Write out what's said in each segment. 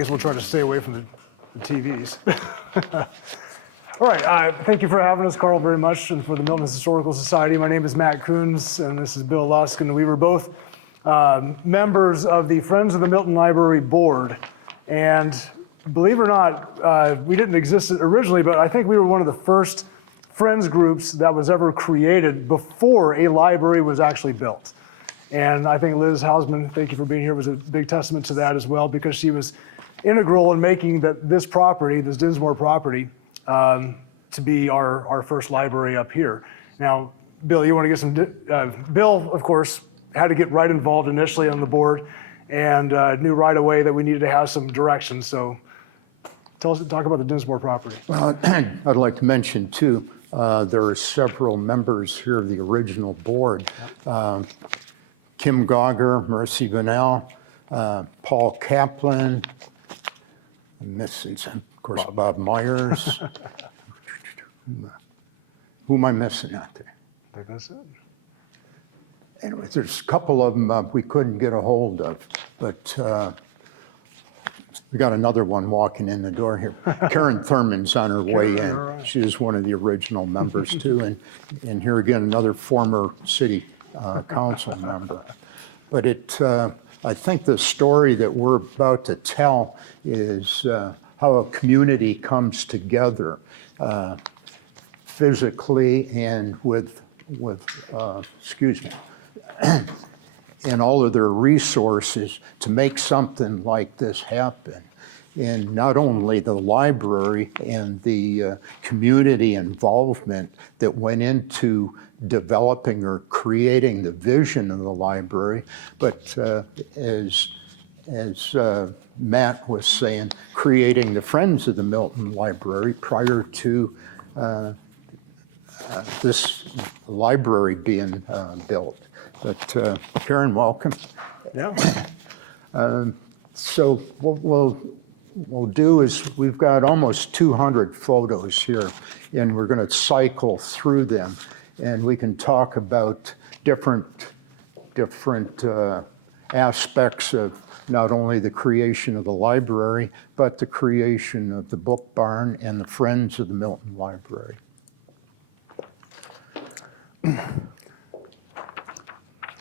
guess we'll try to stay away from the TVs. All right, thank you for having us, Carl, very much, and for the Milton Historical Society. My name is Matt Kunz, and this is Bill Lusk, and we were both members of the Friends of the Milton Library board. And believe it or not, we didn't exist originally, but I think we were one of the first friends groups that was ever created before a library was actually built. And I think Liz Hausman, thank you for being here, was a big testament to that as well, because she was integral in making this property, this Dinsmore property, to be our first library up here. Now, Bill, you want to get some, Bill, of course, had to get right involved initially on the board and knew right away that we needed to have some direction. So talk about the Dinsmore property. Well, I'd like to mention too, there are several members here of the original board. Kim Gauger, Mercy Vanell, Paul Kaplan, I'm missing some, of course, Bob Myers. Who am I missing out there? I think that's it. Anyways, there's a couple of them we couldn't get a hold of, but we got another one walking in the door here. Karen Thurman's on her way in. Right. She is one of the original members too, and here again, another former city council member. But I think the story that we're about to tell is how a community comes together physically and with and all of their resources to make something like this happen. And not only the library and the community involvement that went into developing or creating the vision of the library, but as Matt was saying, creating the Friends of the Milton Library prior to this library being built. But Karen, welcome. Yeah. So what we'll do is we've got almost 200 photos here, and we're going to cycle through them, and we can talk about different aspects of not only the creation of the library, but the creation of the book barn and the Friends of the Milton Library.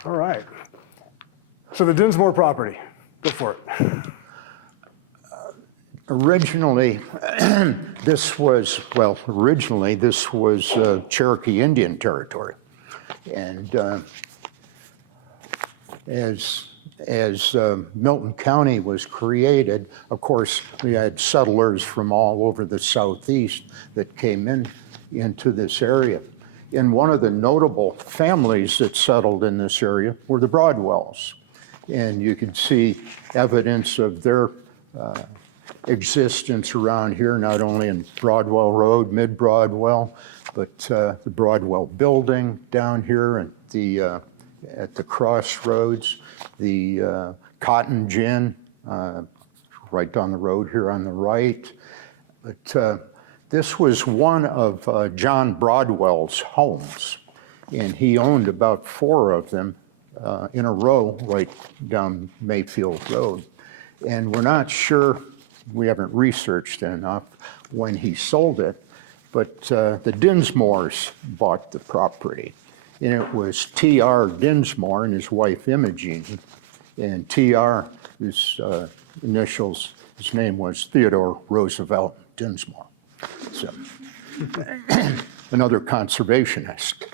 All right. So the Dinsmore property, go for it. Originally, this was Cherokee Indian territory. And as Milton County was created, of course, we had settlers from all over the southeast that came into this area. And one of the notable families that settled in this area were the Broadwells. And you can see evidence of their existence around here, not only in Broadwell Road, Mid-Broadwell, but the Broadwell building down here at the crossroads, the Cotton Gin right down the road here on the right. But this was one of John Broadwell's homes, and he owned about 4 of them in a row right down Mayfield Road. And we're not sure, we haven't researched it enough when he sold it, but the Dinsmores bought the property. And it was T.R. Dinsmore and his wife Imogene. And T.R., his initials, his name was Theodore Roosevelt Dinsmore. So, another conservationist.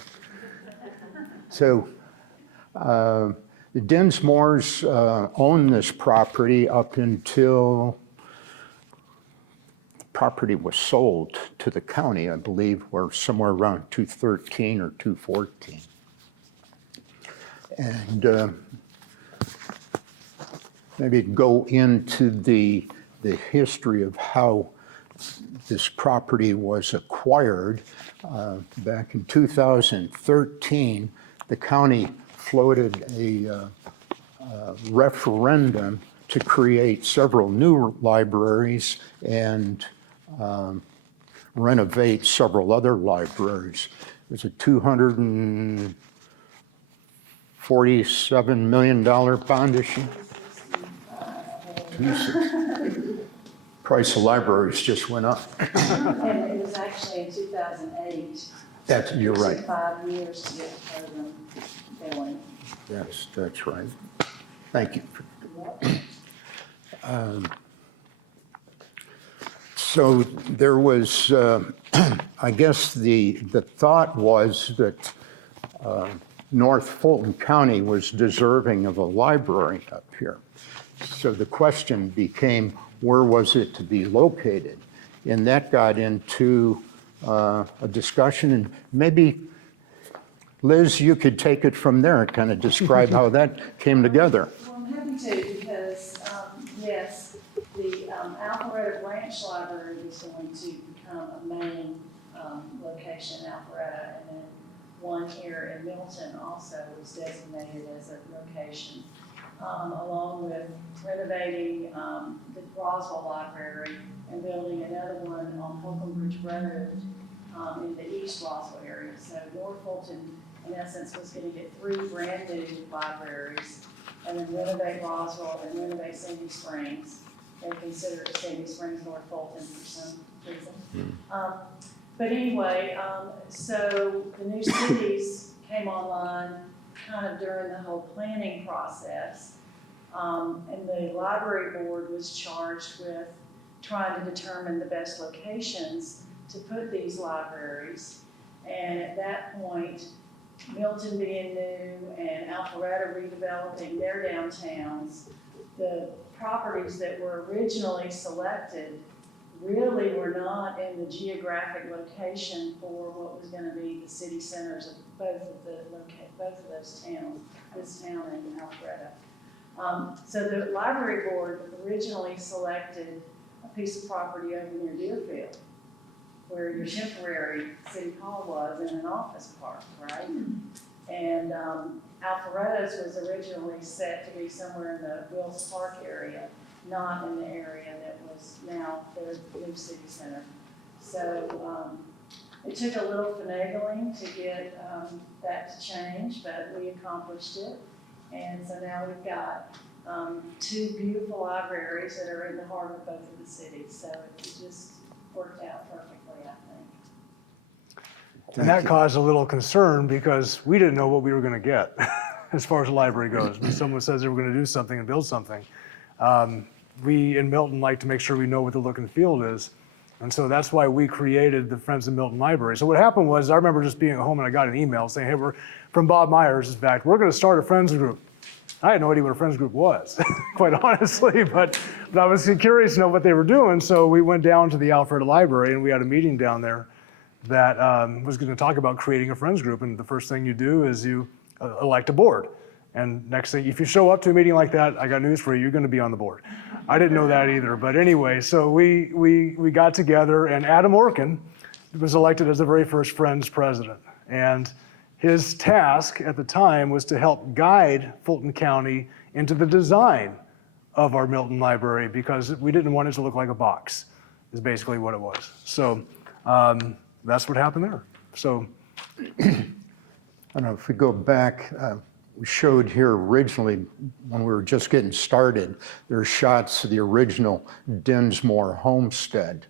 So, the Dinsmores owned this property up until the property was sold to the county, I believe, or somewhere around 213 or 214. And maybe go into the history of how this property was acquired. Back in 2013, the county floated a referendum to create several new libraries and renovate several other libraries. It was a $247 million bond issue. Price of libraries just went up. And it was actually in 2008. You're It right. took 5 years to get the program going. Yes, that's right. Thank you. So there was, I guess the thought was that North Fulton County was deserving of a library up here. So the question became, where was it to be located? And that got into a discussion, and maybe, Liz, you could take it from there and kind of describe how that came together. Well, I'm happy to because, yes, the Alpharetta Branch Library was going to become a main location in Alpharetta, and then one here in Milton also was designated as a location, along with renovating the Roswell Library and building another one on Holcomb Bridge Road in the East Roswell area. So North Fulton, in essence, was going to get 3 brand new libraries and then renovate Roswell and renovate Sandy Springs. They consider it Sandy Springs North Fulton for some reason. But anyway, so the new cities came online kind of during the whole planning process. And the library board was charged with trying to determine the best locations to put these libraries. And at that point, Milton being new and Alpharetta redeveloping their downtowns, the properties that were originally selected really were not in the geographic location for what was going to be the city centers of both of those towns, this town and Alpharetta. So the library board originally selected a piece of property over near Deerfield, where your temporary city hall was in an office park, right? And Alpharetta's was originally set to be somewhere in the Wills Park area, not in the area that was now their new city center. So it took a little finagling to get that to change, but we accomplished it. And so now we've got 2 beautiful libraries that are in the heart of both of the cities. So it just worked out perfectly, I think. And that caused a little concern because we didn't know what we were going to get as far as the library goes. When someone says they were going to do something and build something, we in Milton like to make sure we know what the look and feel is. And so that's why we created the Friends of Milton Library. So what happened was, I remember just being at home and I got an email saying, hey, we're from Bob Myers, in fact, we're going to start a friends group. I had no idea what a friends group was, quite honestly, but I was curious to know what they were doing. So we went down to the Alfred Library and we had a meeting down there that was going to talk about creating a friends group. And the first thing you do is you elect a board. And next thing, if you show up to a meeting like that, I got news for you, you're going to be on the board. I didn't know that either. But anyway, so we got together and Adam Orkin was elected as the very first Friends president. And his task at the time was to help guide Fulton County into the design of our Milton Library because we didn't want it to look like a box, is basically what it was. So that's what happened there. So I don't know, if we go back, we showed here originally when we were just getting started, there are shots of the original Dinsmore homestead.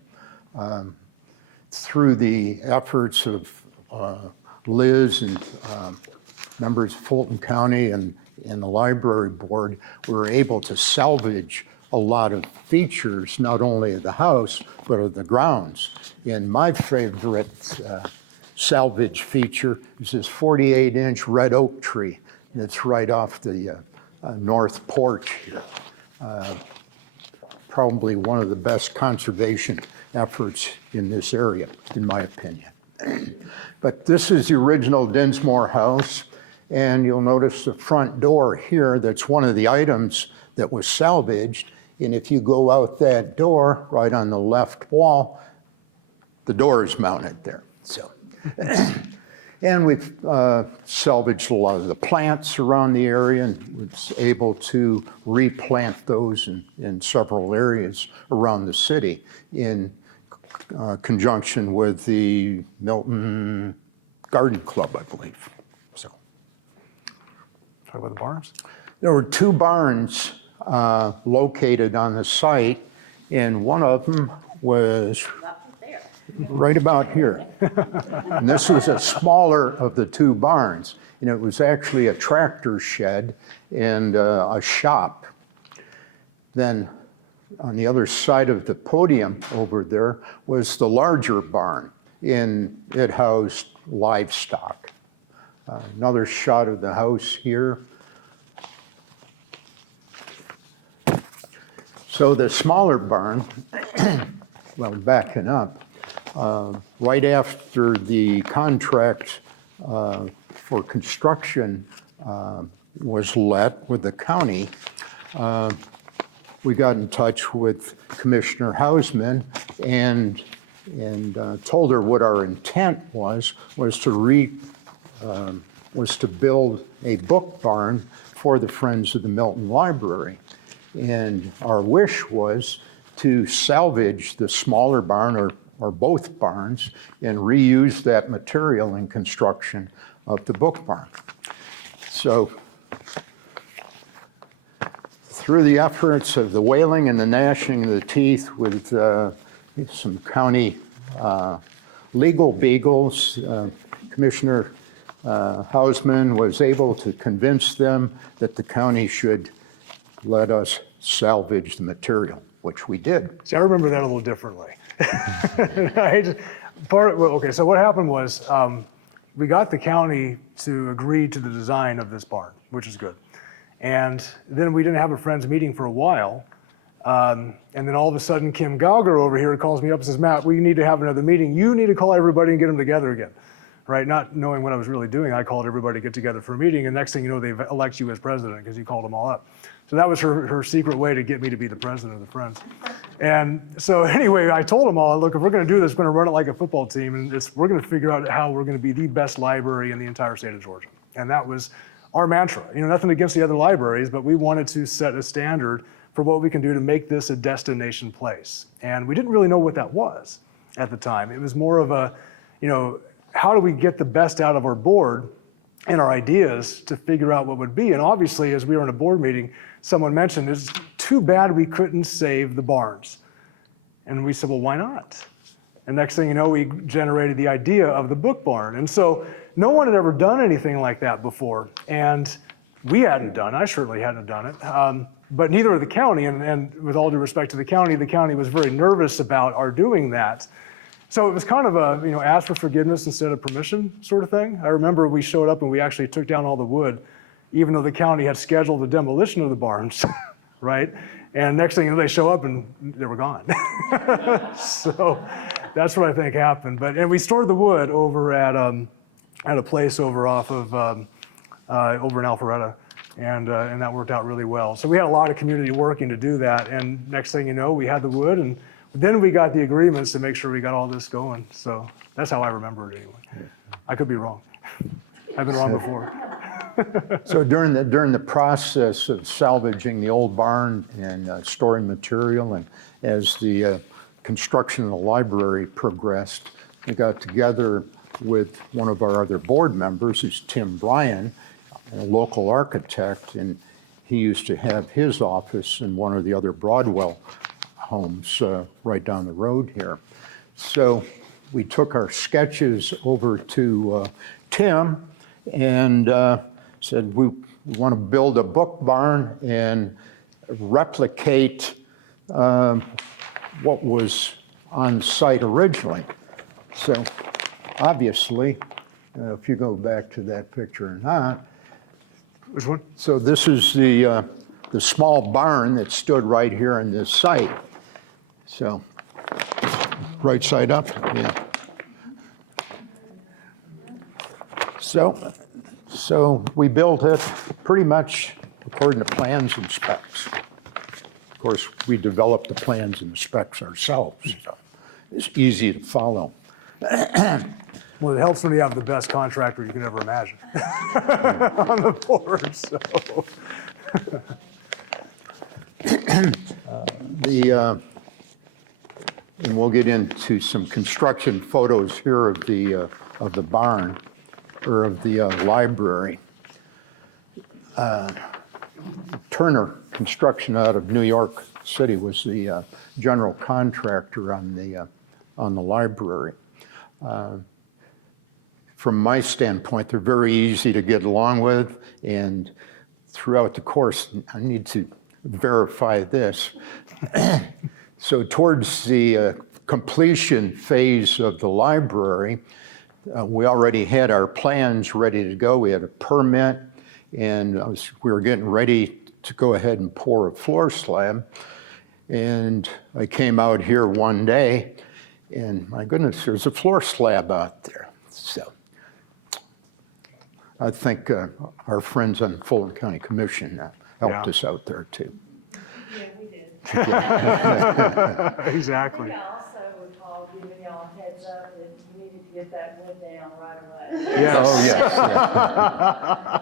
Through the efforts of Liz and members of Fulton County and the library board, we were able to salvage a lot of features, not only of the house, but of the grounds. And my favorite salvage feature is this 48-inch red oak tree that's right off the north porch here. Probably one of the best conservation efforts in this area, in my opinion. But this is the original Dinsmore house, and you'll notice the front door here, that's one of the items that was salvaged. And if you go out that door, right on the left wall, the door is mounted there. So, and we've salvaged a lot of the plants around the area and was able to replant those in several areas around the city in conjunction with the Milton Garden Club, I believe. So, talk about the barns. there were 2 barns located on the site, and one of them was Not there. right about here. And this was a smaller of the two barns, and it was actually a tractor shed and a shop. Then on the other side of the podium over there was the larger barn, and it housed livestock. Another shot of the house here. So the smaller barn, well, backing up, right after the contract for construction was let with the county, we got in touch with Commissioner Hausman and told her what our intent was to build a book barn for the Friends of the Milton Library. And our wish was to salvage the smaller barn or both barns and reuse that material in construction of the book barn. So through the efforts of the wailing and the gnashing of the teeth with some county legal beagles, Commissioner Hausman was able to convince them that the county should let us salvage the material, which we did. See, I remember that a little differently. Okay, so what happened was we got the county to agree to the design of this barn, which is good. And then we didn't have a friends meeting for a while. And then all of a sudden, Kim Gauger over here calls me up and says, Matt, we need to have another meeting. You need to call everybody and get them together again. Right? Not knowing what I was really doing, I called everybody to get together for a meeting. And next thing you know, they elect you as president because you called them all up. So that was her secret way to get me to be the president of the Friends. And so anyway, I told them all, look, if we're going to do this, we're going to run it like a football team. And we're going to figure out how we're going to be the best library in the entire state of Georgia. And that was our mantra. You know, nothing against the other libraries, but we wanted to set a standard for what we can do to make this a destination place. And we didn't really know what that was at the time. It was more of a, you know, how do we get the best out of our board and our ideas to figure out what would be? And obviously, as we were in a board meeting, someone mentioned, it's too bad we couldn't save the barns. And we said, well, why not? And next thing you know, we generated the idea of the book barn. And so no one had ever done anything like that before. And we hadn't done it. I certainly hadn't done it. But neither of the county, and with all due respect to the county was very nervous about our doing that. So it was kind of a, you know, ask for forgiveness instead of permission sort of thing. I remember we showed up and we actually took down all the wood, even though the county had scheduled the demolition of the barns, right? And next thing you know, they show up and they were gone. So that's what I think happened. And we stored the wood over at a place over off of, over in Alpharetta. And that worked out really well. So we had a lot of community working to do that. And next thing you know, we had the wood, and then we got the agreements to make sure we got all this going. So that's how I remember it anyway. I could be wrong. I've been wrong before. So during the process of salvaging the old barn and storing material, and as the construction of the library progressed, we got together with one of our other board members, who's Tim Bryan, a local architect, and he used to have his office in one of the other Broadwell homes right down the road here. So we took our sketches over to Tim and said, we want to build a book barn and replicate what was on site originally. So obviously, if you go back to that picture or not, Which one? so this is the small barn that stood right here on this site. So, right side up, yeah. So we built it pretty much according to plans and specs. Of course, we developed the plans and the specs ourselves, so it's easy to follow. Well, it helps when you have the best contractor you can ever imagine on the board. So. And we'll get into some construction photos here of the barn, or of the library. Turner Construction out of New York City was the general contractor on the library. From my standpoint, they're very easy to get along with, and throughout the course, I need to verify this. So towards the completion phase of the library, we already had our plans ready to go. We had a permit, and we were getting ready to go ahead and pour a floor slab. And I came out here one day, and my goodness, there's a floor slab out there. So I think our friends on Fulton County Commission helped us out there too. Yeah, we did. Exactly. I also recall giving y'all a heads up that you needed to get that wood down right away. Yes. Oh, yes.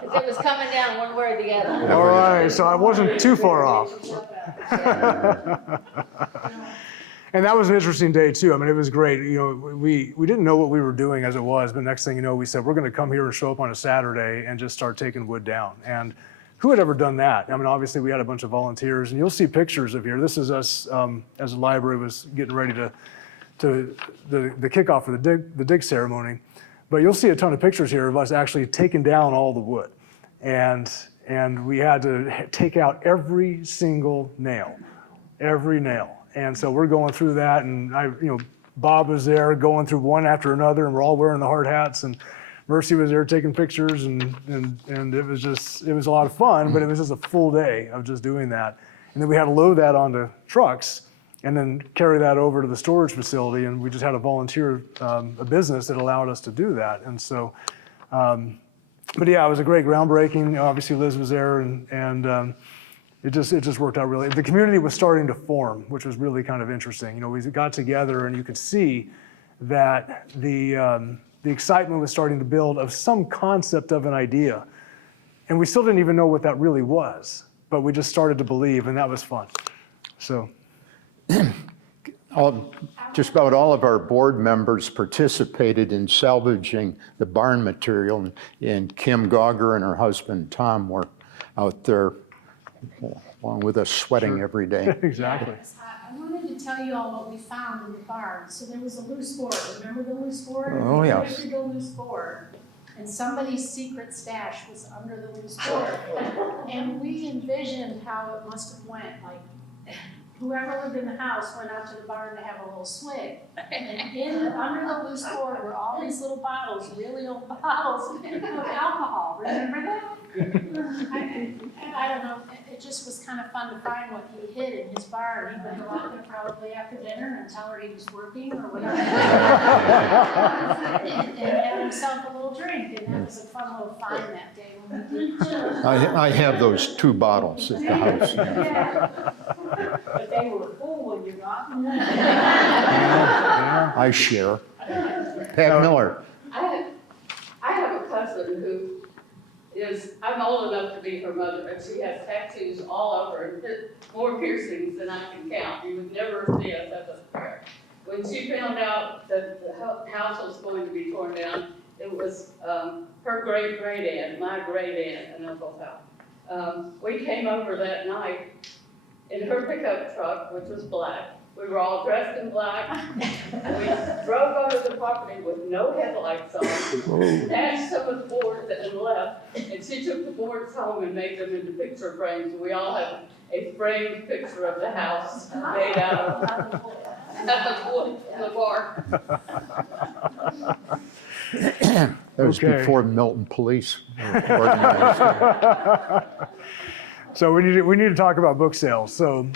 Because it was coming down one way or the other. All right, so I wasn't too far off. And that was an interesting day too. I mean, it was great. You know, we didn't know what we were doing as it was, but next thing you know, we said, we're going to come here and show up on a Saturday and just start taking wood down. And who had ever done that? I mean, obviously we had a bunch of volunteers, and you'll see pictures of here. This is us as the library was getting ready to the kickoff for the dig ceremony. But you'll see a ton of pictures here of us actually taking down all the wood. And we had to take out every single nail, every nail. And so we're going through that, and Bob was there going through one after another, and we're all wearing the hard hats, and Mercy was there taking pictures, and it was a lot of fun, but it was just a full day of just doing that. And then we had to load that onto trucks and then carry that over to the storage facility, and we just had a volunteer, a business that allowed us to do that. And so, but yeah, it was a great groundbreaking. Obviously Liz was there, and it just worked out really. The community was starting to form, which was really kind of interesting. You know, we got together, and you could see that the excitement was starting to build of some concept of an idea. And we still didn't even know what that really was, but we just started to believe, and that was fun. So. Just about all of our board members participated in salvaging the barn material, and Kim Gauger and her husband Tom were out there along with us, sweating every day. Exactly. I wanted to tell you all what we found in the barn. So there was a loose board. Remember the loose board? Oh, We yes. lifted the loose board, and somebody's secret stash was under the loose board. And we envisioned how it must have went, like whoever lived in the house went out to the barn to have a little swig. And under the loose board were all these little bottles, really old bottles of alcohol. Remember that? I don't know, it just was kind of fun to find what he hid in his barn. He would go out there probably after dinner and tell her he was working or whatever. and have himself a little drink, and that was a fun little find that day when we did. I have those 2 bottles at the house. Yeah. But they were full when you got them. I share. Pat Miller. I have a cousin who I'm old enough to be her mother, and she has tattoos all over, and more piercings than I can count. You would never see us as a pair. When she found out that the house was going to be torn down, it was her great-great-aunt, my great-aunt and uncle's house. We came over that night in her pickup truck, which was black. We were all dressed in black. We drove over the property with no headlights on, snatched some of the boards and left. And she took the boards home and made them into picture frames. We all have a framed picture of the house made out of wood from the barn. That was Okay. before Milton Police were organized. So we need to talk about book sales. So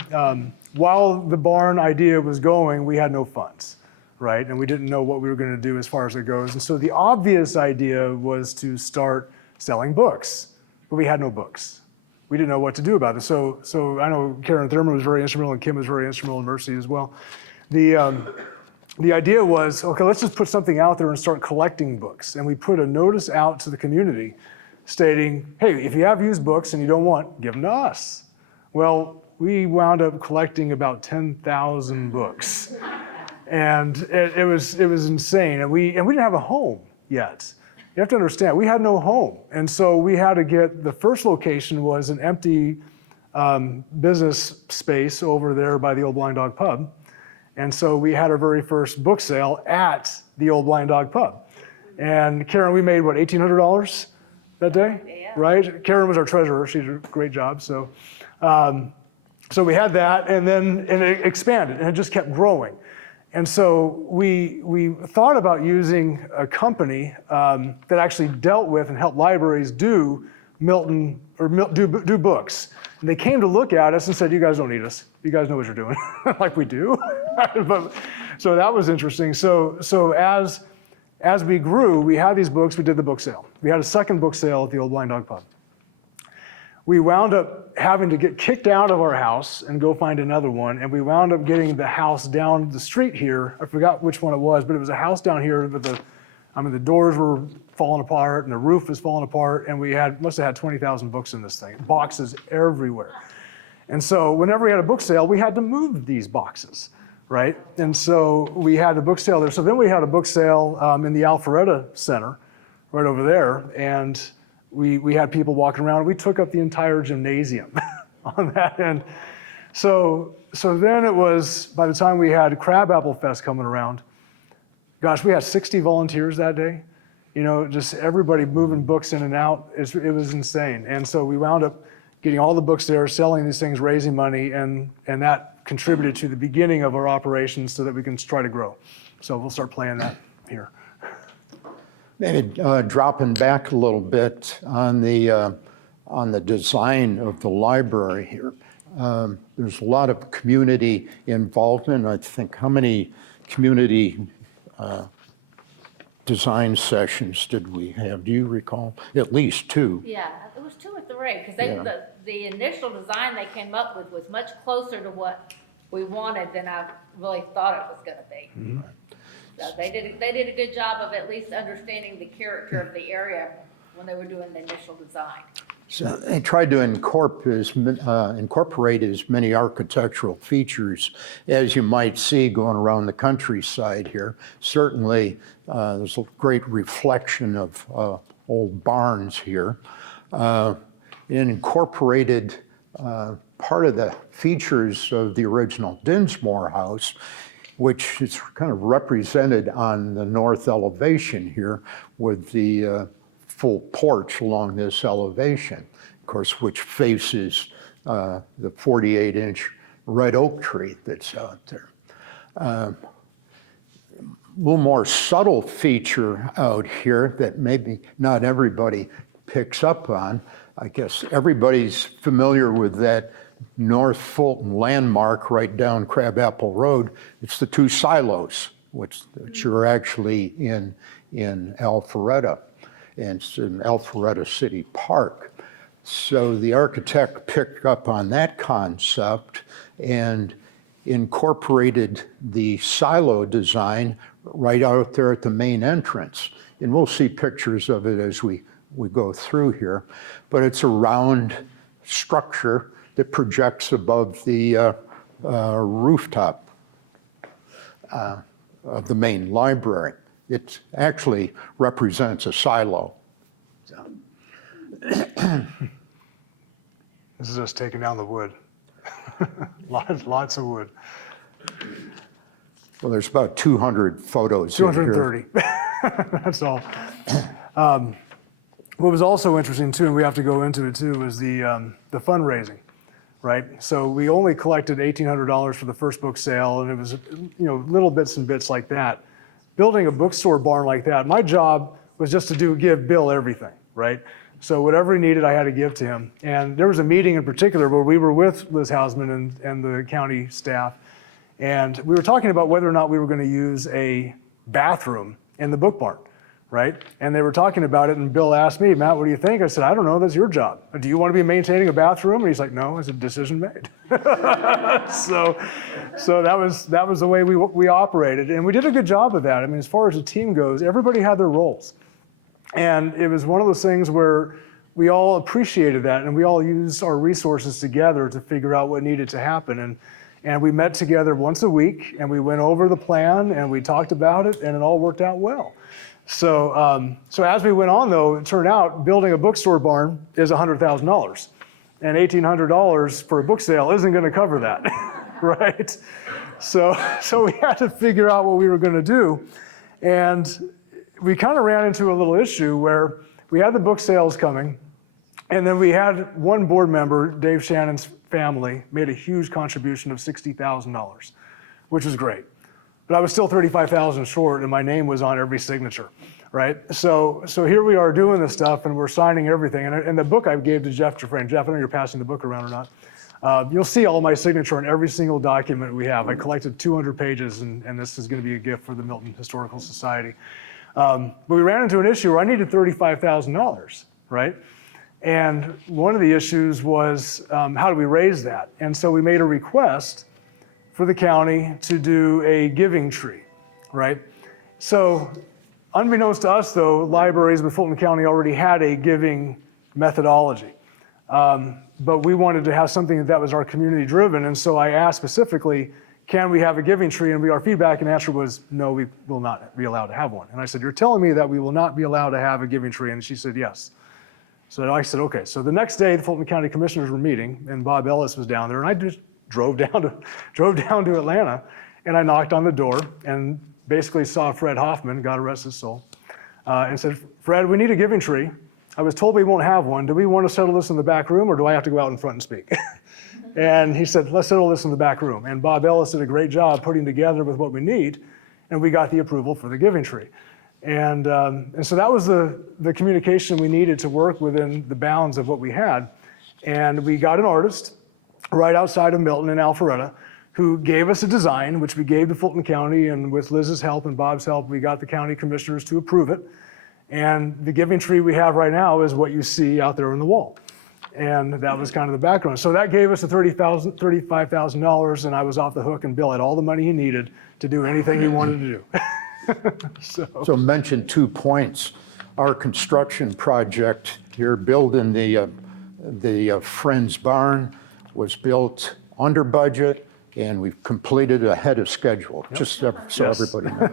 while the barn idea was going, we had no funds, right? And we didn't know what we were going to do as far as it goes. And so the obvious idea was to start selling books, but we had no books. We didn't know what to do about it. So I know Karen Thurman was very instrumental, and Kim was very instrumental, and Mercy as well. The idea was, okay, let's just put something out there and start collecting books. And we put a notice out to the community stating, hey, if you have used books and you don't want, give them to us. Well, we wound up collecting about 10,000 books. And it was insane. And we didn't have a home yet. You have to understand, we had no home. And so we had to get, the first location was an empty business space over there by the Old Blind Dog Pub. And so we had our very first book sale at the Old Blind Dog Pub. And Karen, we made, what, $1,800 that day? Yeah. Right? Karen was our treasurer. She did a great job. So we had that, and it expanded, and it just kept growing. And so we thought about using a company that actually dealt with and helped libraries do Milton, or do books. And they came to look at us and said, you guys don't need us. You guys know what you're doing. Like we do. So that was interesting. So as we grew, we had these books, we did the book sale. We had a second book sale at the Old Blind Dog Pub. We wound up having to get kicked out of our house and go find another one. And we wound up getting the house down the street here. I forgot which one it was, but it was a house down here with the doors were falling apart and the roof was falling apart. And we must have had 20,000 books in this thing, boxes everywhere. And so whenever we had a book sale, we had to move these boxes, right? And so we had a book sale there. So then we had a book sale in the Alpharetta Center right over there. And we had people walking around. We took up the entire gymnasium on that end. So then it was, by the time we had Crabapple Fest coming around, gosh, we had 60 volunteers that day. You know, just everybody moving books in and out. It was insane. And so we wound up getting all the books there, selling these things, raising money, and that contributed to the beginning of our operations so that we can try to grow. So we'll start playing that here. Maybe dropping back a little bit on the design of the library here. There's a lot of community involvement. I think, how many community design sessions did we have? Do you recall? At least 2. Yeah, it was 2 or 3, because Yeah. the initial design they came up with was much closer to what we wanted than I really thought it was gonna be. Mm-hmm. So they did a good job of at least understanding the character of the area when they were doing the initial design. So they tried to incorporate as many architectural features as you might see going around the countryside here. Certainly, there's a great reflection of old barns here. It incorporated part of the features of the original Dinsmore house, which is kind of represented on the north elevation here with the full porch along this elevation, of course, which faces the 48-inch red oak tree that's out there. A little more subtle feature out here that maybe not everybody picks up on. I guess everybody's familiar with that North Fulton landmark right down Crabapple Road. It's the 2 silos, which are actually in Alpharetta, and it's in Alpharetta City Park. So the architect picked up on that concept and incorporated the silo design right out there at the main entrance. And we'll see pictures of it as we go through here. But it's a round structure that projects above the rooftop of the main library. It actually represents a silo. So. This is us taking down the wood. Lots of wood. Well, there's about 200 photos in here. 230. That's all. What was also interesting too, and we have to go into it too, was the fundraising, right? So we only collected $1,800 for the first book sale, and it was little bits and bits like that. Building a bookstore barn like that, my job was just to give Bill everything, right? So whatever he needed, I had to give to him. And there was a meeting in particular where we were with Liz Hausman and the county staff, and we were talking about whether or not we were going to use a bathroom in the book barn, right? And they were talking about it, and Bill asked me, Matt, what do you think? I said, I don't know, that's your job. Do you want to be maintaining a bathroom? And he's like, no. I said, decision made. So that was the way we operated, and we did a good job of that. I mean, as far as the team goes, everybody had their roles. And it was one of those things where we all appreciated that, and we all used our resources together to figure out what needed to happen. And we met together once a week, and we went over the plan, and we talked about it, and it all worked out well. So as we went on, though, it turned out building a bookstore barn is $100,000. and $1,800 for a book sale isn't going to cover that, right? So we had to figure out what we were going to do. And we kind of ran into a little issue where we had the book sales coming, and then we had one board member, Dave Shannon's family, made a huge contribution of $60,000, which was great. But I was still $35,000 short, and my name was on every signature, right? So here we are doing this stuff, and we're signing everything. And the book I gave to Jeff Dufresne, Jeff, I don't know if you're passing the book around or not. You'll see all my signature on every single document we have. I collected 200 pages, and this is going to be a gift for the Milton Historical Society. But we ran into an issue where I needed $35,000, right? And one of the issues was how do we raise that? And so we made a request for the county to do a giving tree, right? So unbeknownst to us, though, libraries with Fulton County already had a giving methodology. But we wanted to have something that was our community driven. And so I asked specifically, can we have a giving tree? And our feedback and answer was, no, we will not be allowed to have one. And I said, you're telling me that we will not be allowed to have a giving tree? And she said, yes. So I said, okay. So the next day, the Fulton County Commissioners were meeting, and Bob Ellis was down there, and I just drove down to Atlanta, and I knocked on the door and basically saw Fred Hoffman, God rest his soul, and said, Fred, we need a giving tree. I was told we won't have one. Do we want to settle this in the back room, or do I have to go out in front and speak? And he said, let's settle this in the back room. And Bob Ellis did a great job putting together with what we need, and we got the approval for the giving tree. And so that was the communication we needed to work within the bounds of what we had. And we got an artist right outside of Milton in Alpharetta who gave us a design, which we gave to Fulton County, and with Liz's help and Bob's help, we got the county commissioners to approve it. And the giving tree we have right now is what you see out there on the wall. And that was kind of the background. So that gave us the $35,000, and I was off the hook, and Bill had all the money he needed to do anything he wanted to do. So mention 2 points. Our construction project here, building the Friends Barn, was built under budget, and we've completed ahead of schedule, just so Yes. everybody knows.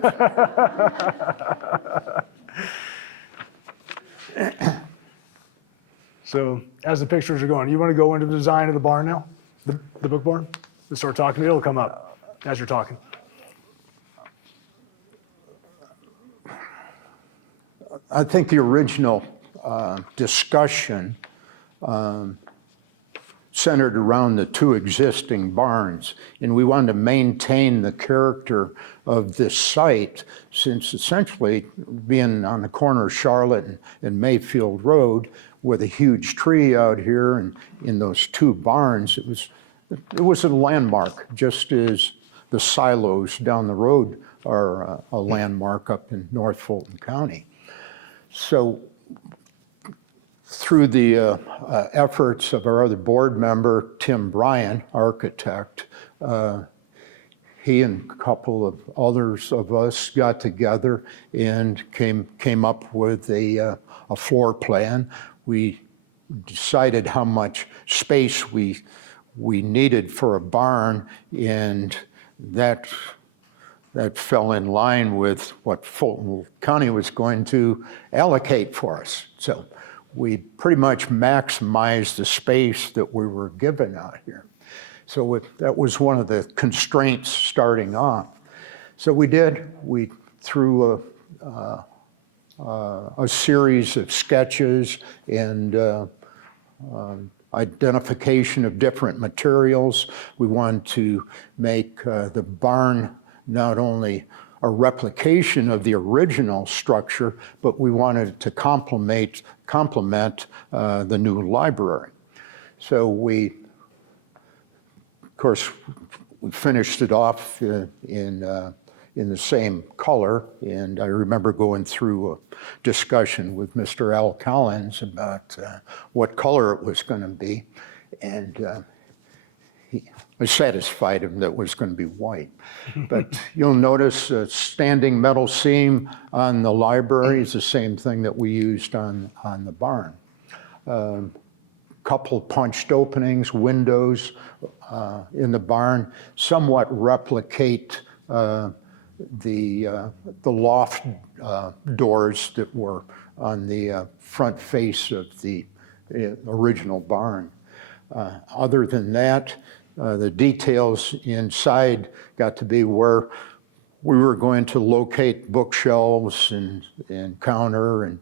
So as the pictures are going, you want to go into the design of the barn now? The book barn? Let's start talking. It'll come up as you're talking. I think the original discussion centered around the 2 existing barns, and we wanted to maintain the character of this site, since essentially being on the corner of Charlotte and Mayfield Road with a huge tree out here and in those 2 barns, it was a landmark, just as the silos down the road are a landmark up in North Fulton County. So through the efforts of our other board member, Tim Bryan, architect, he and a couple of others of us got together and came up with a floor plan. We decided how much space we needed for a barn, and that fell in line with what Fulton County was going to allocate for us. So we pretty much maximized the space that we were given out here. So that was one of the constraints starting off. So we through a series of sketches and identification of different materials. We wanted to make the barn not only a replication of the original structure, but we wanted it to complement the new library. So we finished it off in the same color, and I remember going through a discussion with Mr. Al Collins about what color it was going to be, and I satisfied him that it was going to be white. But you'll notice a standing metal seam on the library is the same thing that we used on the barn. Couple punched openings, windows in the barn, somewhat replicate the loft doors that were on the front face of the original barn. Other than that, the details inside got to be where we were going to locate bookshelves and counter and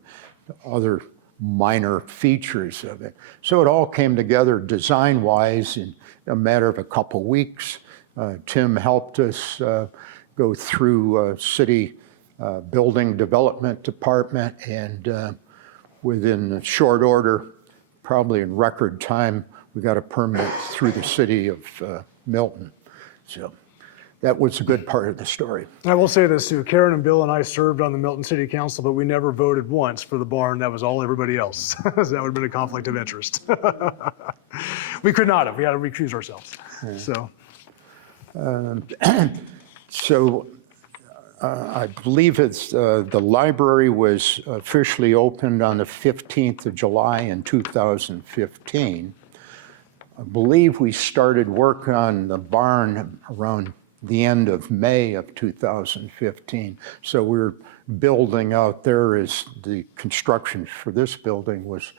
other minor features of it. So it all came together design-wise in a matter of a couple weeks. Tim helped us go through city building development department, and within short order, probably in record time, we got a permit through the city of Milton. So that was a good part of the story. I will say this too, Karen and Bill and I served on the Milton City Council, but we never voted once for the barn. That was all everybody else. So that would have been a conflict of interest. We could not have, we had to recuse ourselves. So. So I believe it's, the library was officially opened on the 15th of July in 2015. I believe we started work on the barn around the end of May of 2015. So we're building out there as the construction for this building was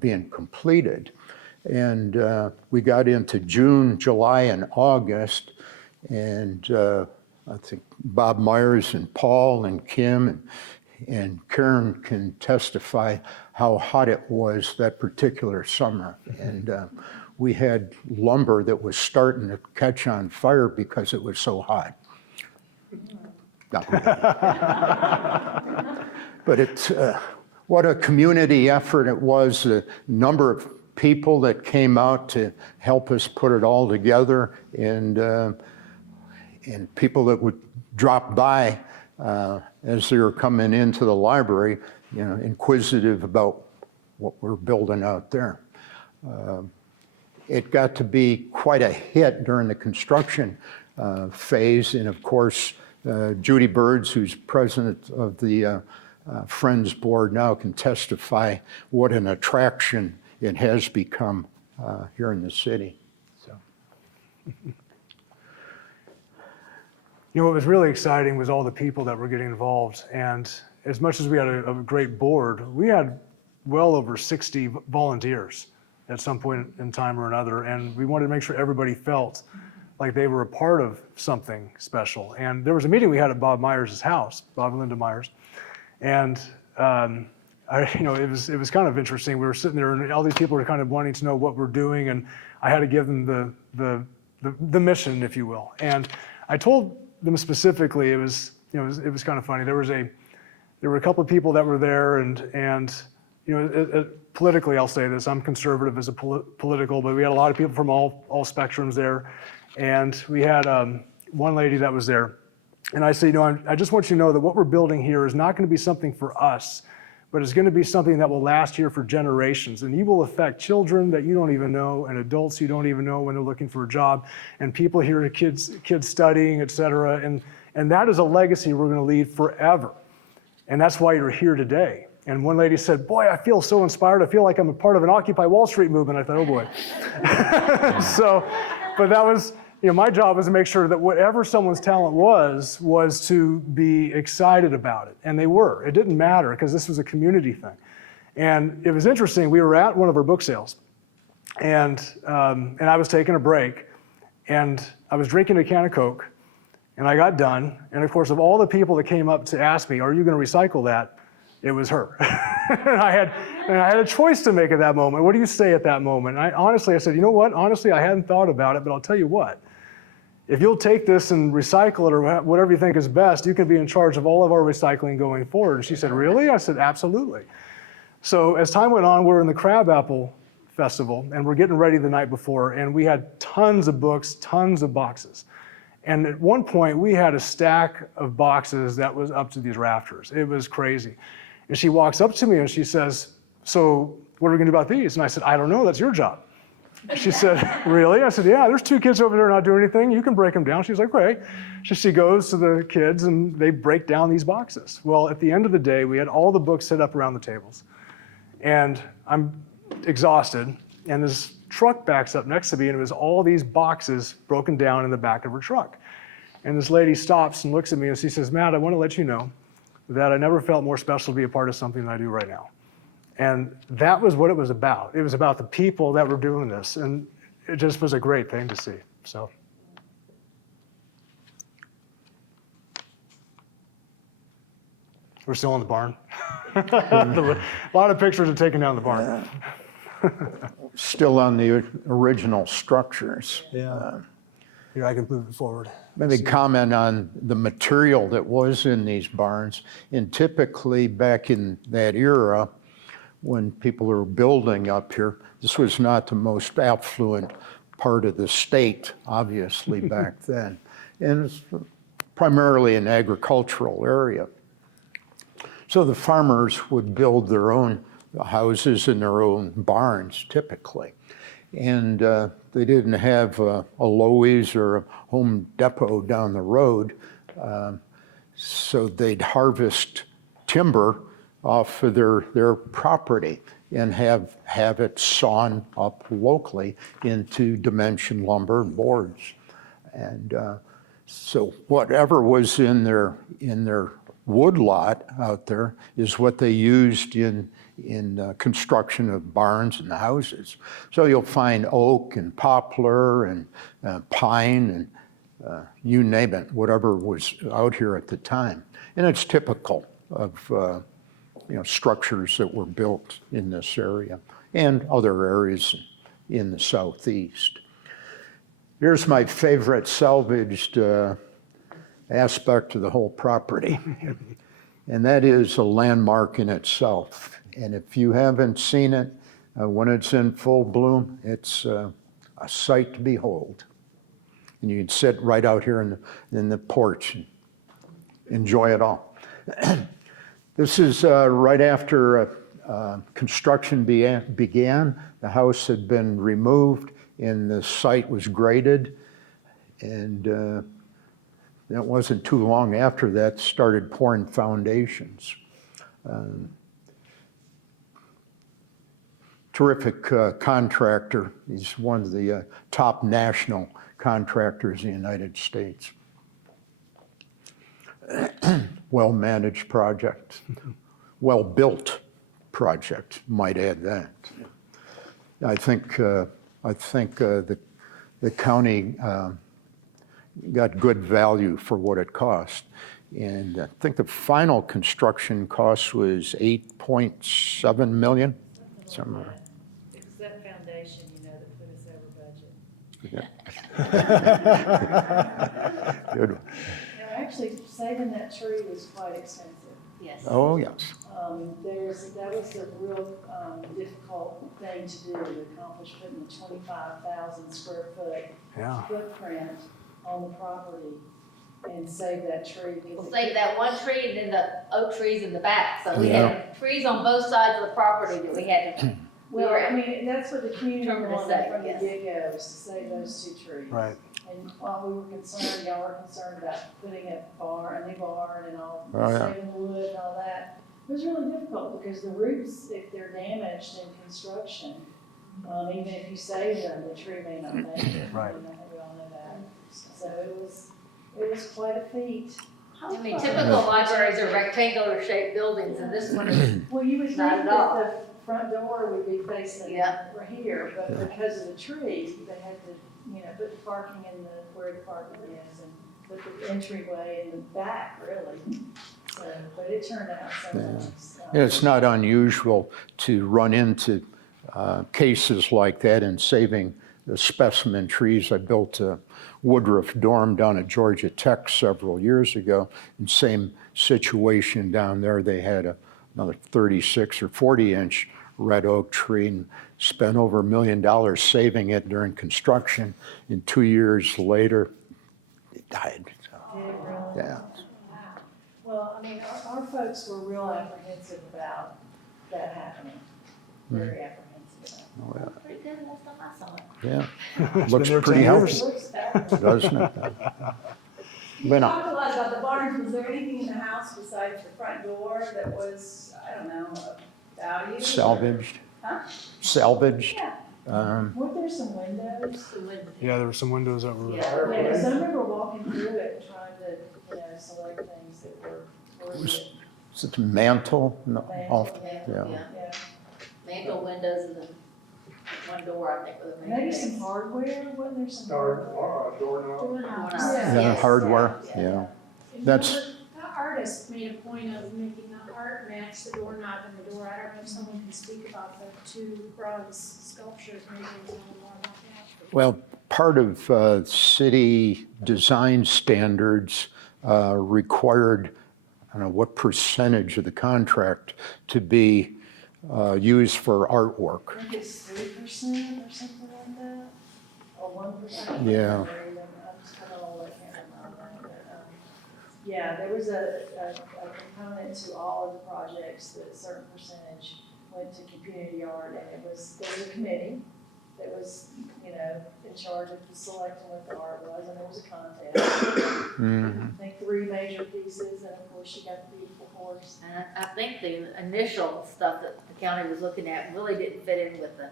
being completed. And we got into June, July, and August, and I think Bob Myers and Paul and Kim and Karen can testify how hot it was that particular summer. And we had lumber that was starting to catch on fire because it was so hot. Not really. But it's, what a community effort it was, the number of people that came out to help us put it all together, and people that would drop by as they were coming into the library, you know, inquisitive about what we're building out there. It got to be quite a hit during the construction phase, and of course, Judy Birds, who's president of the Friends Board now, can testify what an attraction it has become here in the city. So. You know, what was really exciting was all the people that were getting involved. And as much as we had a great board, we had well over 60 volunteers at some point in time or another. And we wanted to make sure everybody felt like they were a part of something special. And there was a meeting we had at Bob Myers' house, Bob and Linda Myers. And it was kind of interesting. We were sitting there and all these people were kind of wanting to know what we're doing. And I had to give them the mission, if you will. And I told them specifically, it was kind of funny. There were a couple of people that were there, and politically, I'll say this, I'm conservative as a political, but we had a lot of people from all spectrums there. And we had one lady that was there. And I said, I just want you to know that what we're building here is not going to be something for us, but it's going to be something that will last here for generations. And you will affect children that you don't even know, and adults you don't even know when they're looking for a job, and people here, kids studying, et cetera. And that is a legacy we're going to leave forever. And that's why you're here today. And one lady said, boy, I feel so inspired. I feel like I'm a part of an Occupy Wall Street movement. I thought, oh boy. But that was, my job was to make sure that whatever someone's talent was to be excited about it. And they were. It didn't matter because this was a community thing. And it was interesting. We were at one of our book sales, and I was taking a break, and I was drinking a can of Coke, and I got done. And of course, of all the people that came up to ask me, are you going to recycle that? It was her. And I had a choice to make at that moment. What do you say at that moment? And I said, you know what? Honestly, I hadn't thought about it, but I'll tell you what. If you'll take this and recycle it or whatever you think is best, you can be in charge of all of our recycling going forward. And she said, really? I said, absolutely. So as time went on, we're in the Crabapple Festival, and we're getting ready the night before, and we had tons of books, tons of boxes. And at one point, we had a stack of boxes that was up to these rafters. It was crazy. And she walks up to me and she says, so what are we going to do about these? And I said, I don't know, that's your job. She said, really? I said, yeah, there's 2 kids over there not doing anything. You can break them down. She's like, okay. She goes to the kids and they break down these boxes. Well, at the end of the day, we had all the books set up around the tables. And I'm exhausted. And this truck backs up next to me, and it was all these boxes broken down in the back of her truck. And this lady stops and looks at me and she says, Matt, I want to let you know that I never felt more special to be a part of something than I do right now. And that was what it was about. It was about the people that were doing this, and it just was a great thing to see, so. We're still in the barn. A lot of pictures are taken down the barn. Still on the original structures. Yeah. Here, I can move it forward. Maybe comment on the material that was in these barns. And typically back in that era, when people were building up here, this was not the most affluent part of the state, obviously, back then. And it's primarily an agricultural area. So the farmers would build their own houses in their own barns, typically. And they didn't have a Lowe's or a Home Depot down the road, so they'd harvest timber off of their property and have it sawn up locally into dimension lumber and boards. And so whatever was in their wood lot out there is what they used in construction of barns and houses. So you'll find oak and poplar and pine and you name it, whatever was out here at the time. And it's typical of structures that were built in this area and other areas in the southeast. Here's my favorite salvaged aspect of the whole property. And that is a landmark in itself. And if you haven't seen it, when it's in full bloom, it's a sight to behold. And you can sit right out here in the porch and enjoy it all. This is right after construction began. The house had been removed and the site was graded. And it wasn't too long after that started pouring foundations. Terrific contractor. He's one of the top national contractors in the United States. Well-managed project, well-built project, might add that. I think the county got good value for what it cost. And I think the final construction cost was $8.7 million, somewhere. It's that foundation, that put us over budget. Good. Actually, saving that tree was quite expensive. Yes. Oh, yes. That was a real difficult thing to do, to accomplish putting a 25,000 square foot Yeah. footprint on the property and save that tree. We'll save that one tree and then the oak trees in the back. So we had trees on both sides of the property that we had to. Well, I mean, that's what the community Determined to wanted save, from the yes. get-go, was to save those two trees. Right. And while we were concerned, y'all were concerned about putting a new barn and all, Oh, yeah. saving the wood and all that. It was really difficult because the roots, if they're damaged in construction, even if you save them, the tree may not make it. Right. I think we all know that. So it was quite a feet. I mean, typical libraries are rectangular shaped buildings and this one is, Well, you would think Not at that all. the front door would be facing Yeah. right here, but because of the tree, they had to, put the parking where the parking is and put the entryway in the back, really. So, but it turned out so nice. And it's not unusual to run into cases like that in saving the specimen trees. I built a Woodruff dorm down at Georgia Tech several years ago. And same situation down there. They had another 36 or 40-inch red oak tree and spent over $1 million saving it during construction. And 2 years later, it died. Did it really? Yeah. Well, I mean, our folks were real apprehensive about that happening. Very apprehensive about it. Oh, pretty good last time I saw it. yeah. It's Looks been there pretty 10 healthy, years. Looks bad. doesn't it? You Lena. talked a lot about the barns. Was there anything in the house besides the front door that was, I don't know, of value? Salvaged. Huh? Salvaged. Yeah. Weren't there some windows? Yeah, there were some windows that were. Yeah. Yeah, because I remember walking through it, trying to, select things that were worth it. Is it the mantle? No, off, Yeah. yeah. Yeah. windows and the one door, I think, were the main Maybe things. some hardware, wasn't there some Door, hardware? doorknob. Doorknobs. Doorknobs. Yeah, Yes, hardware, yeah. yeah. And That's- the artist made a point of making the art match the doorknob and the door. I don't know if someone can speak about the two bronze sculptures, maybe there's a little more about that. Well, part of city design standards required, I don't know, what percentage of the contract to be used for artwork. I think it's 3% or something like that, or 1%. Yeah. I'm just kind of old, I can't remember that, but, yeah, there was a component to all of the projects that a certain percentage went to community art, and there was a committee that was, you know, in charge of selecting what the art was, and there was a contest. Mhm. I think 3 major pieces, and of course you got the beautiful horse. And I think the initial stuff that the county was looking at really didn't fit in with the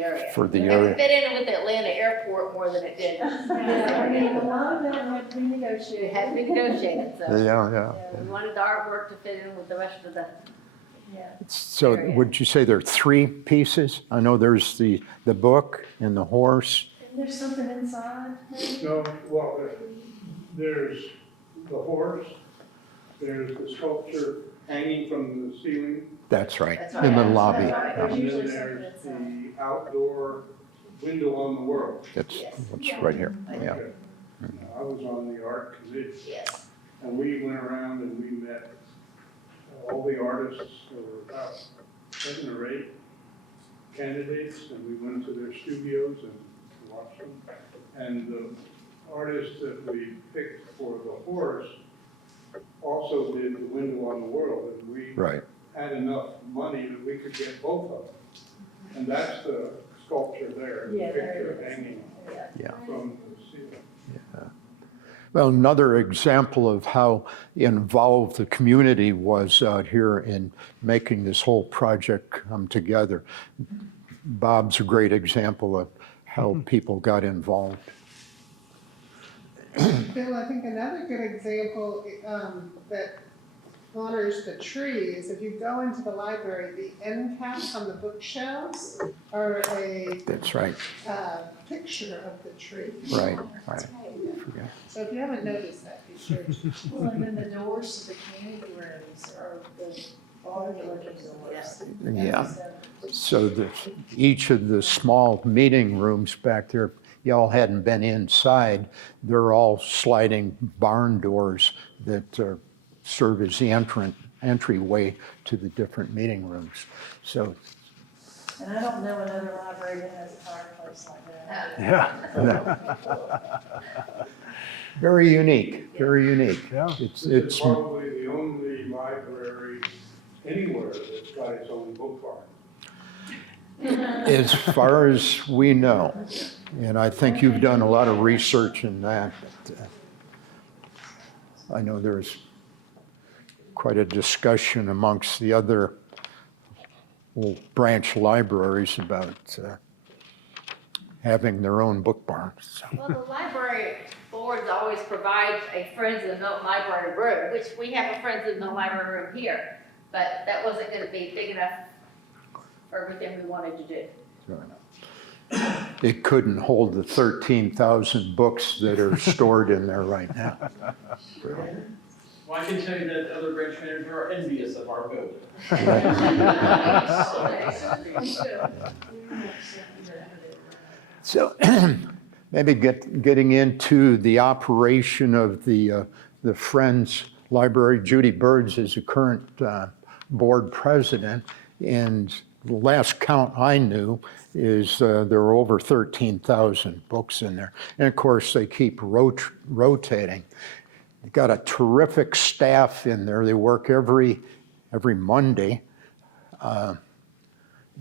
area. For the It area. fit in with the Atlanta airport more than it did. Yeah, I mean, a lot of that had to be It negotiated. had to be negotiated, so Yeah. we wanted the artwork to fit in with the rest of the, Yeah. So Area. would you say there are 3 pieces? I know there's the book and the horse. And there's something inside, maybe? No, well, there's the horse, there's the sculpture hanging from the ceiling, That's right, That's in the right. lobby. That's right. Yeah, and then Usually there's something the outdoor window on the world. That's Yes. what's right here, yeah. Okay. I was on the art committee, yes. and we went around and we met all the artists, there were about 7 or 8 candidates, and we went to their studios and watched them. And the artist that we picked for the horse also did the window on the world, and we Right, had enough money that we could get both of them. And that's the sculpture there, the Yeah, there picture it is. hanging Yeah. yeah. from the ceiling. Well, another example of how involved the community was out here in making this whole project come together. Bob's a great example of how people got involved. Bill, I think another good example that honors the trees, if you go into the library, the end caps on the bookshelves are a That's right, picture of the tree. right. So if you haven't noticed that, be sure to. Well, and then the doors to the community rooms are the barn looking doors. Yeah. So- So each of the small meeting rooms back there, y'all hadn't been inside, they're all sliding barn doors that serve as the entryway to the different meeting rooms. So, And I don't know another library that has a fireplace like that. Yeah. very unique, very unique. Yeah. It's, This is it's, probably the only library anywhere that's got its own book barn. as far as we know, and I think you've done a lot of research in that. I know there's quite a discussion amongst the other branch libraries about having their own book barns. Well, the library board always provides a Friends of the Milton Library room, which we have a Friends of the Milton Library room here, but that wasn't gonna be big enough for everything we wanted to do. It couldn't hold the 13,000 books that are stored in there right now. Well, I can tell you that the other branch managers are envious of our building. So maybe getting into the operation of the Friends Library. Judy Birds is the current board president, and the last count I knew is there are over 13,000 books in there. And of course, they keep rotating. They've got a terrific staff in there. They work every Monday.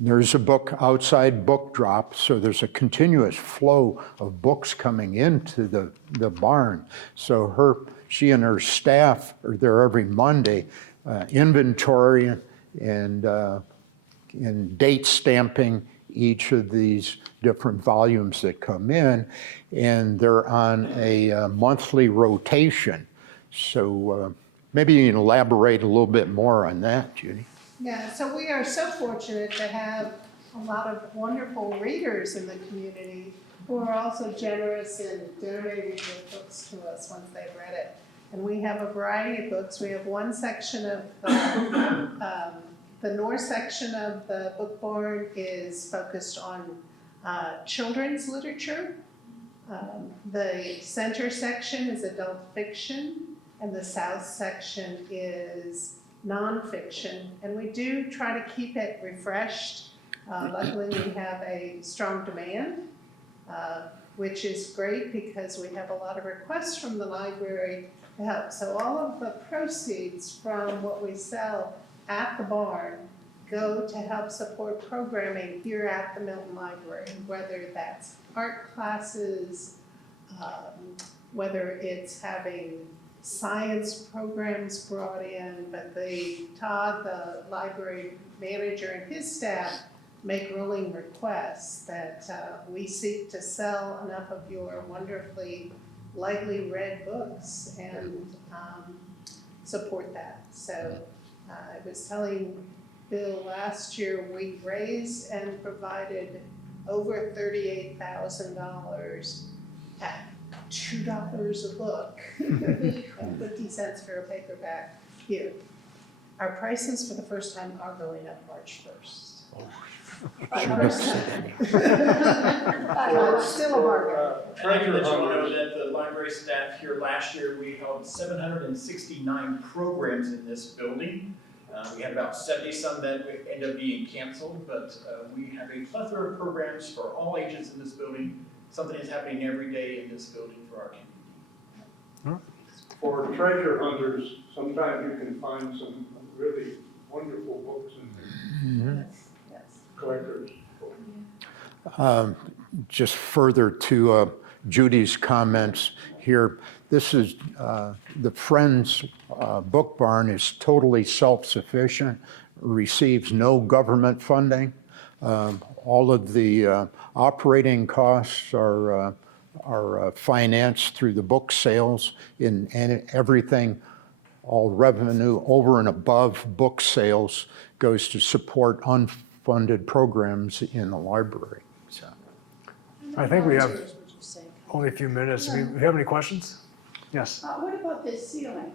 There's a outside book drop, so there's a continuous flow of books coming into the barn. So she and her staff are there every Monday, inventory and date stamping each of these different volumes that come in, and they're on a monthly rotation. So maybe you can elaborate a little bit more on that, Judy. Yeah, so we are so fortunate to have a lot of wonderful readers in the community who are also generous in donating their books to us once they've read it. And we have a variety of books. We have one section of the north section of the book barn is focused on children's literature. The center section is adult fiction, and the south section is nonfiction. And we do try to keep it refreshed. Luckily, we have a strong demand, which is great because we have a lot of requests from the library to help. So all of the proceeds from what we sell at the barn go to help support programming here at the Milton Library, whether that's art classes, whether it's having science programs brought in, but Todd, the library manager, and his staff make rolling requests that we seek to sell enough of your wonderfully lightly read books and support that. So I was telling Bill last year we raised and provided over $38,000 at $2 a book, 50 cents for a paperback here. Our prices for the first time are going up March 1st. Still a bargain. Trying to let you know that the library staff here last year, we held 769 programs in this building. We had about 70 some that ended up being canceled, but we have a plethora of programs for all ages in this building. Something is happening every day in this building for our community. For treasure hunters, sometimes you can find some really wonderful books and collectors. Just further to Judy's comments here, this is the Friends Book Barn is totally self-sufficient, receives no government funding. All of the operating costs are financed through the book sales and everything. All revenue over and above book sales goes to support unfunded programs in the library. So. I think we have only a few minutes. Do you have any questions? Yes. What about this ceiling?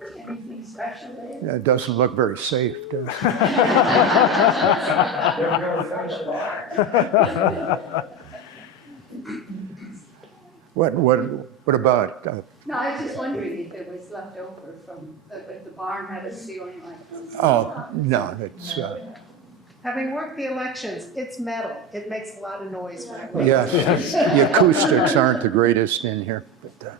Anything special there? It doesn't look very safe, does it? What about? No, I was just wondering if it was left over from, if the barn had a ceiling like this. Oh, no, it's, Having worked the elections, it's metal. It makes a lot of noise when it moves. yes, the acoustics aren't the greatest in here, but it's a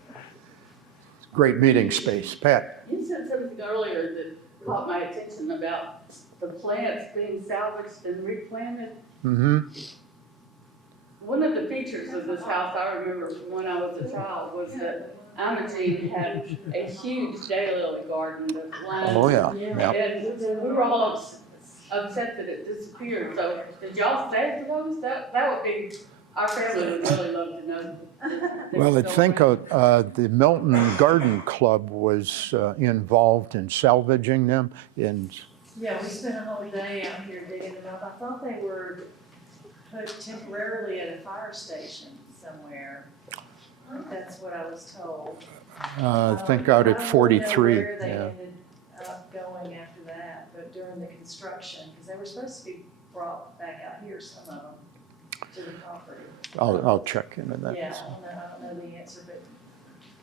great meeting space. Pat? You said something earlier that caught my attention about the plants being salvaged and replanted. Mm-hmm. One of the features of this house, I remember from when I was a child, was that Imogene had a huge daylily garden that lined. Oh, yeah. And we were all upset that it disappeared, so did y'all save those? That would be, our family would really love to know. Well, I think the Milton Garden Club was involved in salvaging them. Yeah, we spent a whole day out here digging them up. I thought they were put temporarily at a fire station somewhere. That's what I was told. I think out at 43. I don't know where they Yeah. ended up going after that, but during the construction, because they were supposed to be brought back out here, some of them, to the property. I'll check into that. Yeah, I don't know the answer, but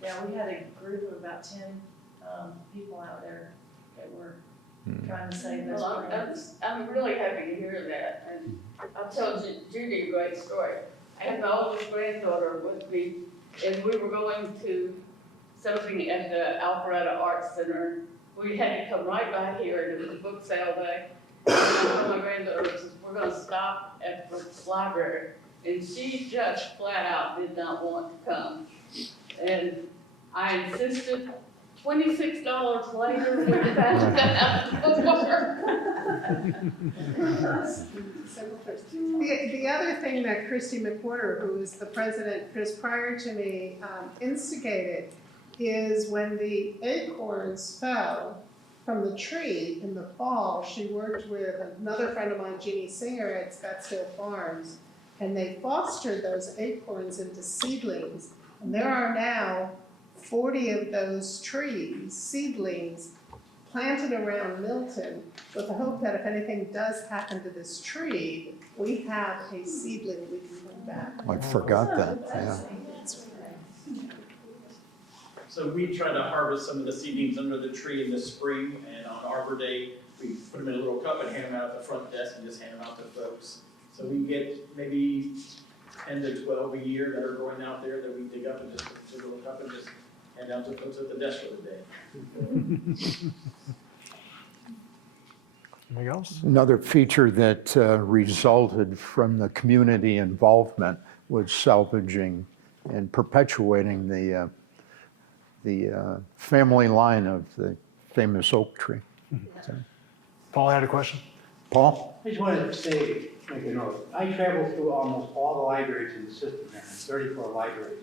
yeah, we had a group of about 10 people out there that were trying to save those Well, plants. I'm really happy to hear that, and I'll tell Judy a great story. I had my oldest granddaughter with me, and we were going to something at the Alpharetta Arts Center. We had to come right by here, and it was a book sale day. And I told my granddaughter, we're gonna stop at the library, and she just flat out did not want to come. And I insisted, $26 later, we found out the The other thing that Christy McWhorter, who is the president just prior to me, instigated is when the acorns fell from the tree in the fall. She worked with another friend of mine, Jeannie Singer, at Scottsdale Farms, and they fostered those acorns into seedlings. And there are now 40 of those trees, seedlings, planted around Milton with the hope that if anything does happen to this tree, we have a seedling we can bring back. I forgot that, yeah. So we try to harvest some of the seedlings under the tree in the spring, and on Arbor Day, we put them in a little cup and hand them out at the front desk and just hand them out to folks. So we get maybe 10 to 12 a year that are growing out there that we dig up and just put in a little cup and just hand out to folks at the desk for the day. Anything else? Another feature that resulted from the community involvement was salvaging and perpetuating the family line of the famous oak tree. Paul had a question? Paul? I just wanted to say, make a note, I traveled through almost all the libraries in the system there, 34 libraries.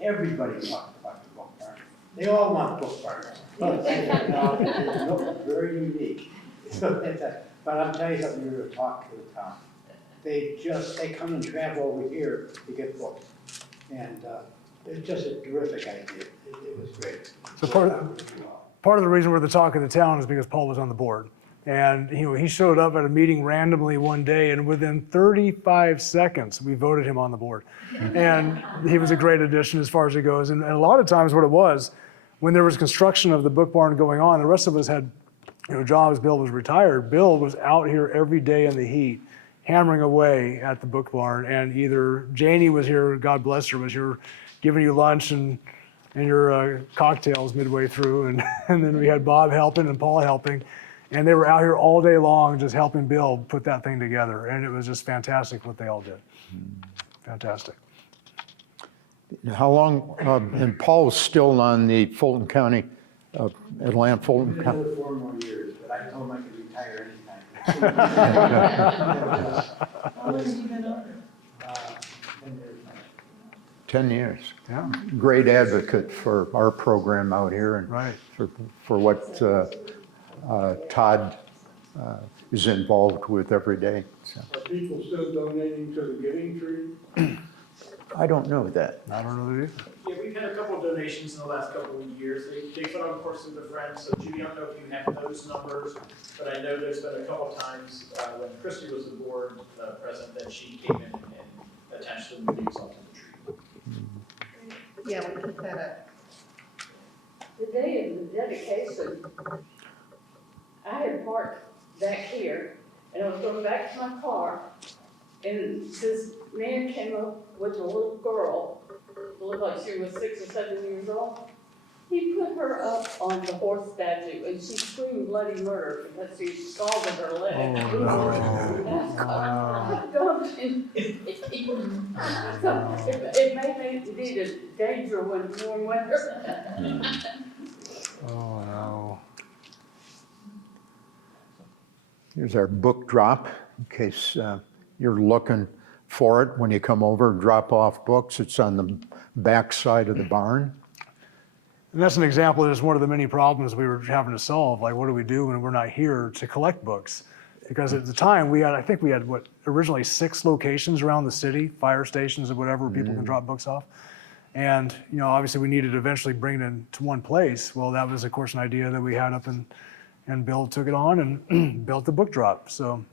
Everybody talks about the book barn. They all want book barns. It looks very unique. But I'm telling you something, you're to talk to the town. They come and travel over here to get books. And it's just a terrific idea. It was great. So part of the reason we're the talk of the town is because Paul was on the board. And he showed up at a meeting randomly one day, and within 35 seconds, we voted him on the board. And he was a great addition as far as it goes. And a lot of times what it was, when there was construction of the book barn going on, the rest of us had jobs. Bill was retired. Bill was out here every day in the heat, hammering away at the book barn. And either Janie was here, God bless her, was here giving you lunch and your cocktails midway through. And then we had Bob helping and Paul helping. And they were out here all day long just helping Bill put that thing together. And it was just fantastic what they all did. Fantastic. How long, and Paul's still on the Fulton County, Atlanta Fulton I've been County. there 4 more years, but I told him I could retire anytime. How long have you been on? 10 years. 10 years. Yeah, Great advocate for our program out here and right. for what Todd is involved with every day. So, Are people still donating to the Giving Tree? I don't know that. I don't know that either. Yeah, we've had a couple of donations in the last couple of years. They put on Course of the Friends, so Judy, I don't know if you have those numbers, but I know there's been a couple of times when Christy was the board president that she came in and attached the leaves onto the tree. Yeah, we put that up. The day of the dedication, I had parked back here, and I was going back to my car, and this man came up with a little girl, who looked like she was 6 or 7 years old. He put her up on the horse statue, and she screamed bloody murder because she scalded her leg. Oh, no. So it may need a danger when warm weather. Oh, no. Here's our book drop, in case you're looking for it when you come over and drop off books. It's on the back side of the barn. And that's an example of just one of the many problems we were having to solve. Like, what do we do when we're not here to collect books? Because at the time, I think we had originally 6 locations around the city, fire stations or whatever, where people can drop books off. And, obviously we needed to eventually bring it into one place. Well, that was, of course, an idea that we had up and Bill took it on and built the book drop. So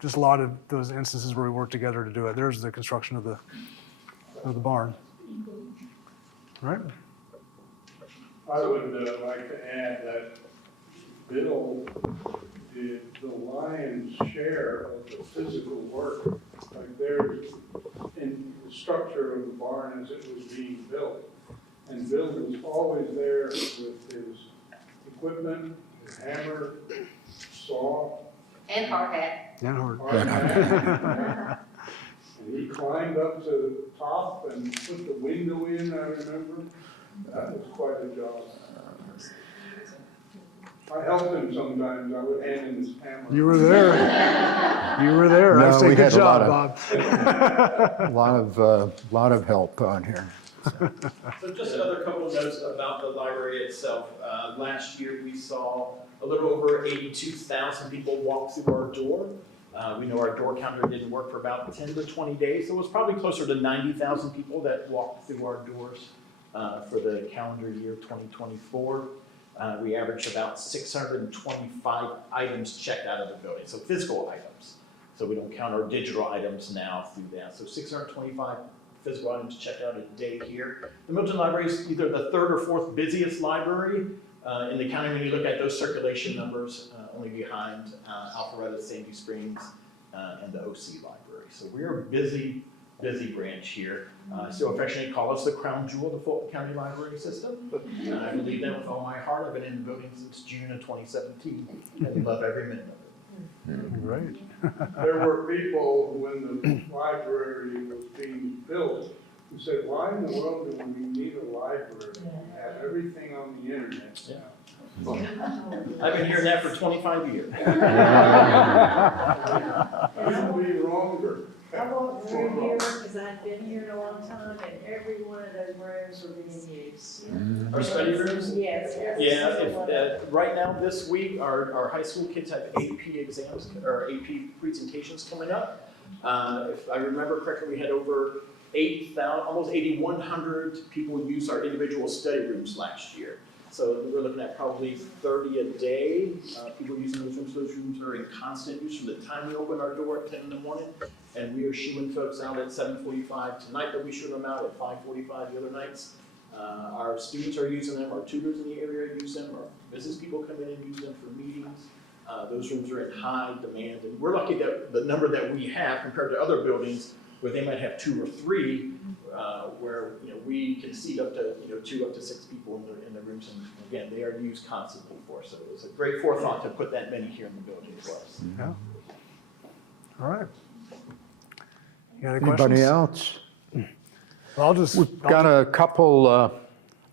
just a lot of those instances where we worked together to do it. There's the construction of the barn. Right? I would like to add that Bill did the lion's share of the physical work. Like there's in the structure of the barn as it was being built. And Bill was always there with his equipment, his hammer, saw, And hard hat. And hard. and he climbed up to the top and put the window in, I remember. That was quite a job. I helped him sometimes. I would hand him his hammer. You were there. You were there. I No, say we good had a job, lot Bob. lot of help on here. So just another couple of notes about the library itself. Last year, we saw a little over 82,000 people walk through our door. We know our door counter didn't work for about 10 to 20 days, so it was probably closer to 90,000 people that walked through our doors for the calendar year 2024. We averaged about 625 items checked out of the building, so physical items. So we don't count our digital items now through that. So 625 physical items checked out a day here. The Milton Library is either the third or fourth busiest library in the county when you look at those circulation numbers, only behind Alpharetta, Sandy Springs, and the OC Library. So we're a busy branch here. I still affectionately call us the crown jewel of the Fulton County Library System. I believe that with all my heart. I've been in the building since June of 2017 and love every minute of it. Great. There were people, when the library was being built, who said, why in the world do we need a library? We have everything on the internet now. I've been hearing that for 25 years. Couldn't be longer. I walked through here because I've been here in a long time and every one of those rooms were being used. Our study rooms? Yes. Yeah, right now this week, our high school kids have AP exams or AP presentations coming up. If I remember correctly, we had over 8,000, almost 8,100 people use our individual study rooms last year. So we're looking at probably 30 a day, people using those rooms. Those rooms are in constant use from the time we open our door at 10 in the morning, and we are shooing folks out at 7:45 tonight, but we shoot them out at 5:45 the other nights. Our students are using them, our tutors in the area use them, our business people come in and use them for meetings. Those rooms are in high demand, and we're lucky that the number that we have compared to other buildings where they might have 2 or 3, where we can seat up to 2 up to 6 people in the rooms, and again they are used constantly for us. So it was a great forethought to put that many here in the building for us. Yeah. All right. You got any questions? Anybody else? Well, We've got a couple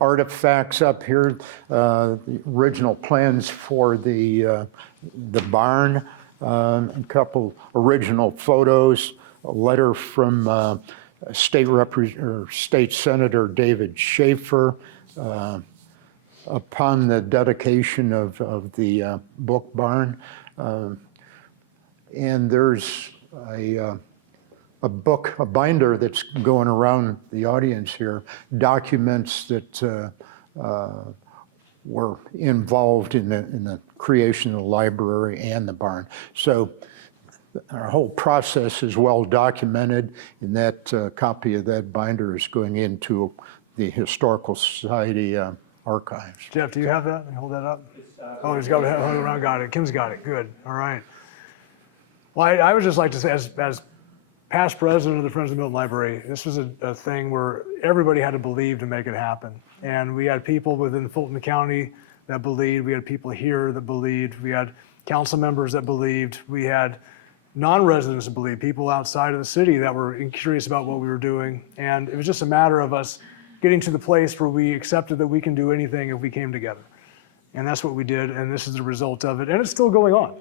artifacts up here, the original plans for the barn, a couple original photos, a letter from State Senator David Schaefer upon the dedication of the book barn. And there's a book, a binder that's going around the audience here, documents that were involved in the creation of the library and the barn. So our whole process is well documented, and that copy of that binder is going into the Historical Society archives. Jeff, do you have that? Can you hold that up? Oh, he's got it. Hold around. Got it. Kim's got it. Good. All right. Well, I would just like to say, as past president of the Friends of Milton Library, this was a thing where everybody had to believe to make it happen. And we had people within Fulton County that believed. We had people here that believed. We had council members that believed. We had non-residents that believed, people outside of the city that were curious about what we were doing. And it was just a matter of us getting to the place where we accepted that we can do anything if we came together. And that's what we did, and this is the result of it. And it's still going on.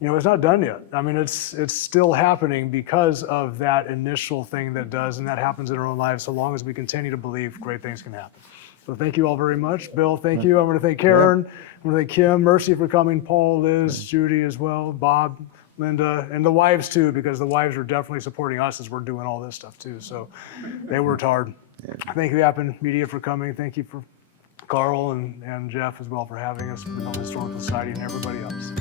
It's not done yet. I mean, it's still happening because of that initial thing that does, and that happens in our own lives so long as we continue to believe great things can happen. So thank you all very much. Bill, thank you. I'm going to thank Karen. I'm going to thank Kim, Mercy for coming, Paul, Liz, Judy as well, Bob, Linda, and the wives too, because the wives are definitely supporting us as we're doing all this stuff too. So they worked hard. Thank you, Appen Media, for coming. Thank you for Carl and Jeff as well for having us, the Milton Historical Society, and everybody else.